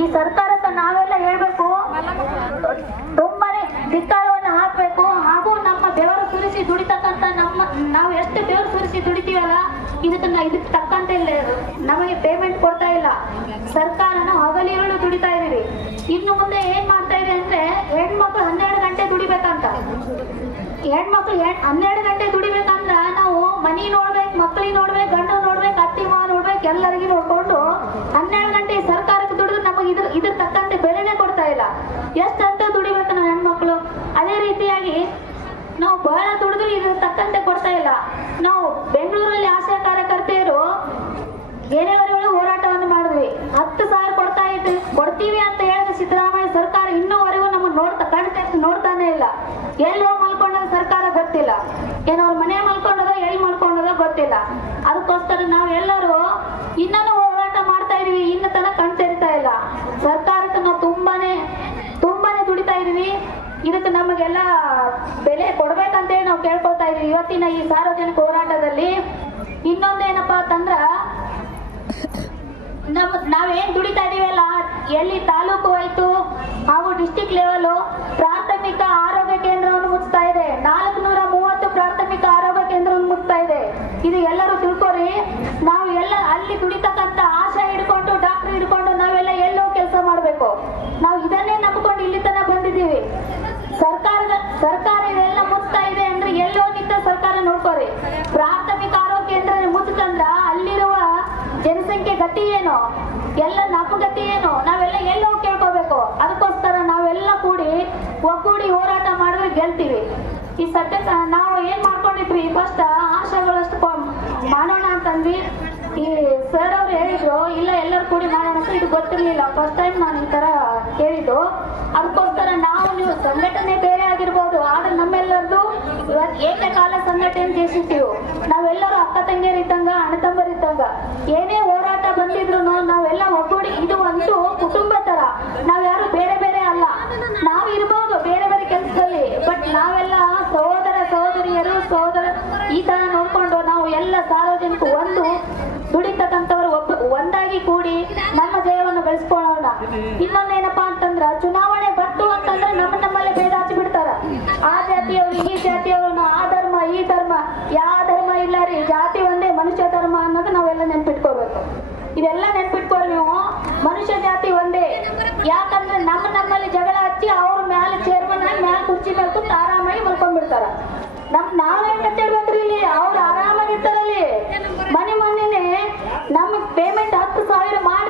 ಈ ಸರ್ಕಾರಕ್ಕೆ ನಾವೆಲ್ಲ ಹೇಳ್ಬೇಕು, ತುಂಬಾನೇ ಧಿಕ್ಕಾರವನ್ನು ಹಾಕ್ಬೇಕು. ಹಾಗೂ ನಮ್ಮ ಬೆವರು ಸುರಿಸಿ ದುಡಿತಕ್ಕಂತ ನಾವು ಎಷ್ಟು ಬೆವರು ಸುರಿಸಿ ದುಡಿತೀವಲ್ಲ ಇದಕ್ಕೆ ತಕ್ಕಂತೆ ನಮಗೆ ಪೇಮೆಂಟ್ ಕೊಡ್ತಾ ಇಲ್ಲ ಸರ್ಕಾರ. ನಾವು ಹಗಲಿರುಳು ದುಡಿತಾ ಇದೀವಿ. ಇನ್ನು ಮುಂದೆ ಏನ್ ಮಾಡ್ತಾ ಇದೆ ಅಂದ್ರೆ ಹೆಣ್ಮಕ್ಳು 12 ಗಂಟೆ ದುಡಿಬೇಕಂತ. ಹೆಣ್ಮಕ್ಳು 12 ಗಂಟೆ ದುಡಿಬೇಕಂದ್ರ ನಾವು ಮನಿ ನೋಡ್ಬೇಕು, ಮಕ್ಳಿಗೆ ನೋಡ್ಬೇಕು, ಗಂಡು ನೋಡ್ಬೇಕು, ಅತ್ತಿ ಮಾವ ನೋಡ್ಬೇಕು, ಎಲ್ಲರಿಗೂ ನೋಡ್ಕೊಂಡು 12 ಗಂಟೆ ಸರ್ಕಾರಕ್ಕೆ ದುಡಿದು ನಮಗೆ ಇದ್ರ ತಕ್ಕಂತೆ ಬೆಲೆನೇ ಕೊಡ್ತಾ ಇಲ್ಲ. ಎಷ್ಟಂತ ದುಡಿಬೇಕು ನಾವು ಹೆಣ್ಮಕ್ಳು. ಅದೇ ರೀತಿಯಾಗಿ ನಾವು ಬಹಳ ದುಡಿದ್ರು ಇದ್ರ ತಕ್ಕಂತೆ ಕೊಡ್ತಾ ಇಲ್ಲ. ನಾವು ಬೆಂಗಳೂರಲ್ಲಿ ಆಶಾ ಕಾರ್ಯಕರ್ತೆಯರು ಏನೇವರೆಗೂ ಹೋರಾಟವನ್ನು ಮಾಡಿದ್ವಿ. 10,000 ಕೊಡ್ತೀವಿ ಅಂತ ಹೇಳಿದ ಸಿದ್ದರಾಮಯ್ಯ ಸರ್ಕಾರ ಇನ್ನೂವರೆಗೂ ನಮ್ಮನ್ನು ನೋಡ್ತಾನೆ ಇಲ್ಲ. ಎಲ್ಲಿ ಹೋಗಿ ಮಲ್ಕೊಂಡದ ಸರ್ಕಾರ ಗೊತ್ತಿಲ್ಲ. ಏನೋ ಅವ್ರ ಮನೆ ಮಲ್ಕೊಂಡದ, ಎಲ್ಲಿ ಮಲ್ಕೊಂಡದ ಗೊತ್ತಿಲ್ಲ. ಅದಕ್ಕೋಸ್ಕರ ನಾವು ಎಲ್ಲರೂ ಇನ್ನೂ ಹೋರಾಟ ಮಾಡ್ತಾ ಇದೀವಿ. ಇನ್ನು ತನಕ ಕಣ್ ತೆರಿತಾ ಇಲ್ಲ. ಸರ್ಕಾರಕ್ಕೆ ನಾವು ತುಂಬಾನೇ ದುಡಿತಾ ಇದೀವಿ. ಇದಕ್ಕೆ ನಮಗೆಲ್ಲ ಬೆಲೆ ಕೊಡ್ಬೇಕಂತೇಳಿ ನಾವು ಕೇಳ್ಕೊಳ್ತಾ ಇದೀವಿ ಇವತ್ತಿನ ಈ ಸಾರ್ವಜನಿಕ ಹೋರಾಟದಲ್ಲಿ. ಇನ್ನೊಂದೇನಪ್ಪಾ ಅಂತಂದ್ರ ನಾವೇನ್ ದುಡಿತಾ ಇದೀವಲ್ಲ, ಎಲ್ಲಿ ತಾಲೂಕು ಆಯ್ತು ಹಾಗೂ ಡಿಸ್ಟಿಕ್ ಲೆವೆಲ್ ಪ್ರಾಥಮಿಕ ಆರೋಗ್ಯ ಕೇಂದ್ರವನ್ನು ಮುಚ್ತಾ ಇದೆ. 430 ಪ್ರಾಥಮಿಕ ಆರೋಗ್ಯ ಕೇಂದ್ರವನ್ನು ಮುಚ್ತಾ ಇದೆ. ಇದು ಎಲ್ಲರೂ ತಿಳ್ಕೊರಿ. ನಾವು ಎಲ್ಲ ಅಲ್ಲಿ ದುಡಿತಕ್ಕಂತ ಆಶಾ ಹಿಡ್ಕೊಂಡು ಡಾಕ್ಟರ್ ಹಿಡ್ಕೊಂಡು ನಾವೆಲ್ಲ ಎಲ್ಲೋ ಕೆಲಸ ಮಾಡ್ಬೇಕು. ನಾವು ಇದನ್ನೇ ನಂಬಿಕೊಂಡು ಇಲ್ಲಿ ತನಕ ಬಂದಿದ್ದೀವಿ. ಸರ್ಕಾರ ಇದೆಲ್ಲ ಮುಚ್ತಾ ಇದೆ ಅಂದ್ರೆ ಎಲ್ಲೋ ನಿಂತ ಸರ್ಕಾರ ನೋಡ್ಕೋರಿ. ಪ್ರಾಥಮಿಕ ಆರೋಗ್ಯ ಕೇಂದ್ರ ಮುಚ್ಚಂದ್ರ ಅಲ್ಲಿರುವ ಜನಸಂಖ್ಯೆ ಗತಿ ಏನು, ಎಲ್ಲ ನಮ್ಮ ಗತಿ ಏನು, ನಾವೆಲ್ಲ ಎಲ್ಲೋ ಕೇಳ್ಕೋಬೇಕು. ಅದಕ್ಕೋಸ್ಕರ ನಾವೆಲ್ಲ ಒಗ್ಗೂಡಿ ಹೋರಾಟ ಮಾಡಿದ್ರೆ ಗೆಲ್ತೀವಿ. ಈ ಸದ್ಯಕ್ಕೆ ನಾವು ಏನ್ ಮಾಡ್ಕೊಂಡಿದ್ವಿ, ಫಸ್ಟ್ ಆಶಾಗಳಷ್ಟು ಮಾಡೋಣ ಅಂತಂದ್ವಿ. ಈ ಸರ್ ಅವ್ರು ಹೇಳಿದ್ರು ಇಲ್ಲ ಎಲ್ಲರೂ ಕೂಡಿ ಮಾಡೋಣ ಅಂತ. ಇದು ಗೊತ್ತಿರ್ಲಿಲ್ಲ, ಫಸ್ಟ್ ಟೈಮ್ ನಾನು ಈ ತರ ಹೇಳಿದ್ದು. ಅದಕ್ಕೋಸ್ಕರ ನೀವು ಸಂಘಟನೆ ಬೇರೆ ಆಗಿರ್ಬೋದು, ಆದ್ರೆ ನಮ್ಮೆಲ್ಲರದು ಏಕಕಾಲ ಸಂಘಟನೆ ಜೇಸಿಟ್ಟಿವು. ನಾವೆಲ್ಲರೂ ಅಕ್ಕ ತಂಗಿಯರ್ ಇದ್ದಂಗ, ಅಣ್ಣ ತಮ್ಮರ್ ಇದ್ದಂಗ. ಏನೇ ಹೋರಾಟ ಬಂದಿದ್ರು ನಾವೆಲ್ಲ ಒಗ್ಗೂಡಿ, ಇದು ಒಂದು ಕುಟುಂಬ ತರ. ನಾವ್ಯಾರು ಬೇರೆ ಬೇರೆ ಅಲ್ಲ. ನಾವು ಇರ್ಬೋದು ಬೇರೆ ಬೇರೆ ಕೆಲಸದಲ್ಲಿ, ಬಟ್ ನಾವೆಲ್ಲ ಸಹೋದರಿಯರು ಈ ತರ ನೋಡ್ಕೊಂಡು ನಾವು ಎಲ್ಲ ಸಾರ್ವಜನಿಕ ದುಡಿತಕ್ಕಂಥವ್ರು ಒಂದಾಗಿ ಕೂಡಿ ನಮ್ಮ ಜಯವನ್ನು ಗಳಿಸ್ಕೊಳ್ಳೋಣ. ಇನ್ನೊಂದೇನಪ್ಪಾ ಅಂತಂದ್ರ ಚುನಾವಣೆ ಬಂತು ಅಂತಂದ್ರೆ ನಮ್ಮಲ್ಲೇ ಭೇದ ಹಚ್ಚಿ ಬಿಡ್ತಾರ. ಆ ಜಾತಿಯವರು ಈ ಜಾತಿಯವರು, ಆ ಧರ್ಮ ಈ ಧರ್ಮ, ಯಾವ ಧರ್ಮ ಇಲ್ಲ ರೀ, ಜಾತಿ ಒಂದೇ, ಮನುಷ್ಯ ಧರ್ಮ ಅನ್ನೋದು ನಾವೆಲ್ಲ ನೆನ್ಪಿಟ್ಕೋಬೇಕು. ಇದೆಲ್ಲ ನೆನ್ಪಿಟ್ಕೋರಿ ನೀವು. ಮನುಷ್ಯ ಜಾತಿ ಒಂದೇ. ಯಾಕಂದ್ರೆ ನಮ್ಮಲ್ಲಿ ಜಗಳ ಹಚ್ಚಿ ಅವ್ರ ಮ್ಯಾಲೆ ಚೇರ್ಮನ್ ಆಗಿ ಮ್ಯಾಲ ಕುರ್ಚಿ ಮೇಲೆ ಕೂತು ಆರಾಮಾಗಿ ಮಲ್ಕೊಂಡ್ಬಿಡ್ತಾರ. ನಾವೇನ್ ಕಟ್ಟಿಡ್ಬೇಕ್ರಿ ಇಲ್ಲಿ, ಅವ್ರು ಆರಾಮಾಗಿರ್ತಾರಲ್ಲಿ. ಮನೆ ನಮಗೆ ಪೇಮೆಂಟ್ 10,000 ಮಾಡಿ